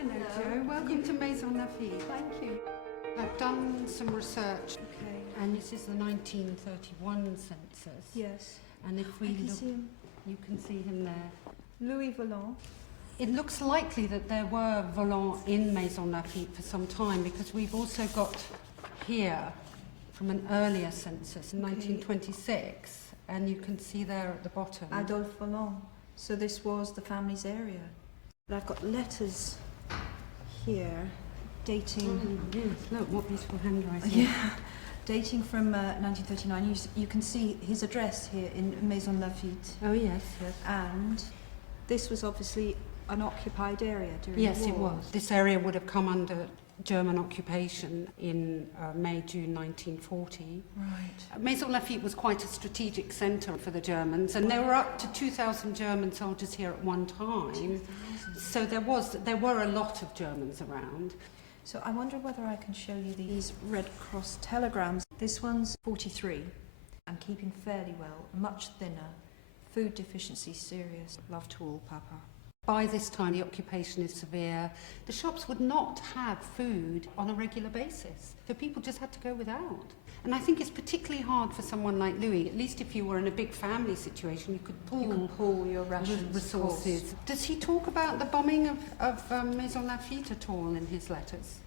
Hello, Jo. Welcome to Maison Lafitte. Thank you. I've done some research, Okay. and this is the 1931 census. Yes. And if we I can look, see him. you can see him there. Louis Volant. It looks likely that there were volants in Maison Lafitte for some time, because we've also got here from an earlier census in 1926, and you can see there at the bottom. Adolphe Volant. So this was the family's area. But I've got letters here dating... Yes, look, what beautiful handwriting. Yeah, dating from 1939. You can see his address here in Maison Lafitte. Oh, yes, yes. And this was obviously an occupied area during Yes, the it war. was. This area would have come under German occupation in May, June 1940. Right. Maison Lafitte was quite a strategic centre for the Germans, and there were up to 2,000 German soldiers here at one time. 2,000. So there were a lot of Germans around. So I wonder whether I can show you these Red Cross telegrams. This one's 43. I'm keeping fairly well, much thinner. Food deficiency serious. Love to all, Papa. By this time, the occupation is severe. The shops would not have food on a regular basis, so people just had to go without. And I think it's particularly hard for someone like Louis. At least if you were in a big family situation, you could pull your rations, resources. Does he talk about the bombing of Maison Lafitte at all in his letters?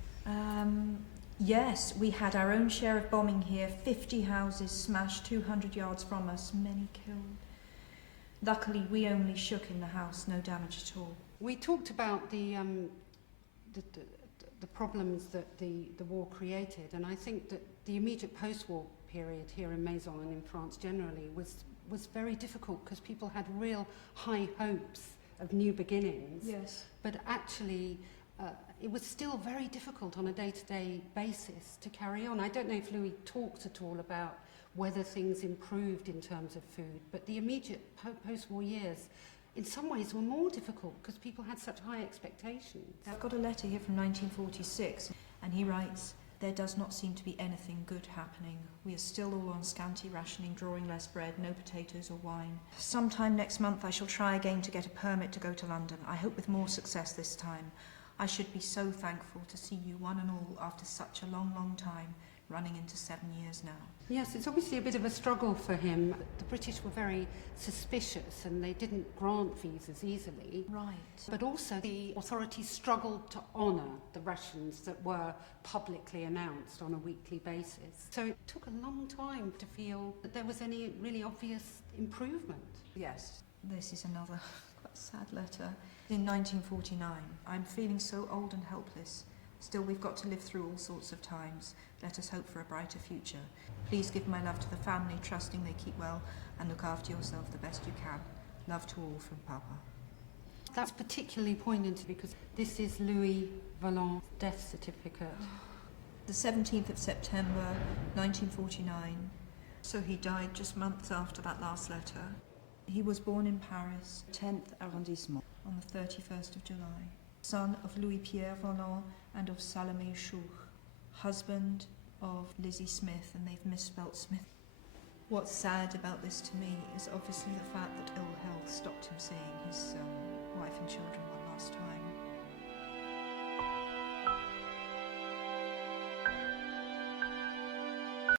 Yes, we had our own share of bombing here. 50 houses smashed 200 yards from us, many killed. Luckily, we only shook in the house, no damage at all. We talked about the problems that the war created, and I think that the immediate post-war period here in Maison and in France generally was very difficult, because people had real high hopes of new beginnings. Yes. But actually, it was still very difficult on a day-to-day basis to carry on. I don't know if Louis talks at all about whether things improved in terms of food, but the immediate post-war years in some ways were more difficult because people had such high expectations. I've got a letter here from 1946, and he writes, "There does not seem to be anything good happening. We are still all on scanty rationing, drawing less bread, no potatoes or wine. Sometime next month I shall try again to get a permit to go to London. I hope with more success this time. I should be so thankful to see you one and all after such a long, long time, running into 7 years now." Yes, it's obviously a bit of a struggle for him. The British were very suspicious and they didn't grant visas easily. Right. But also the authorities struggled to honour the rations that were publicly announced on a weekly basis. So it took a long time to feel that there was any really obvious improvement. Yes. This is another quite sad letter. In 1949, I'm feeling so old and helpless. Still, we've got to live through all sorts of times. Let us hope for a brighter future. Please give my love to the family, trusting they keep well, and look after yourself the best you can. Love to all from Papa. That's particularly poignant because this is Louis Volant's death certificate. The 17th of September, 1949. So he died just months after that last letter. He was born in Paris, 10th arrondissement, on the 31st of July. Son of Louis-Pierre Volant and of Salome Chouch, husband of Lizzie Smith, and they've misspelt Smith. What's sad about this to me is obviously the fact that ill health stopped him seeing his wife and children one last time.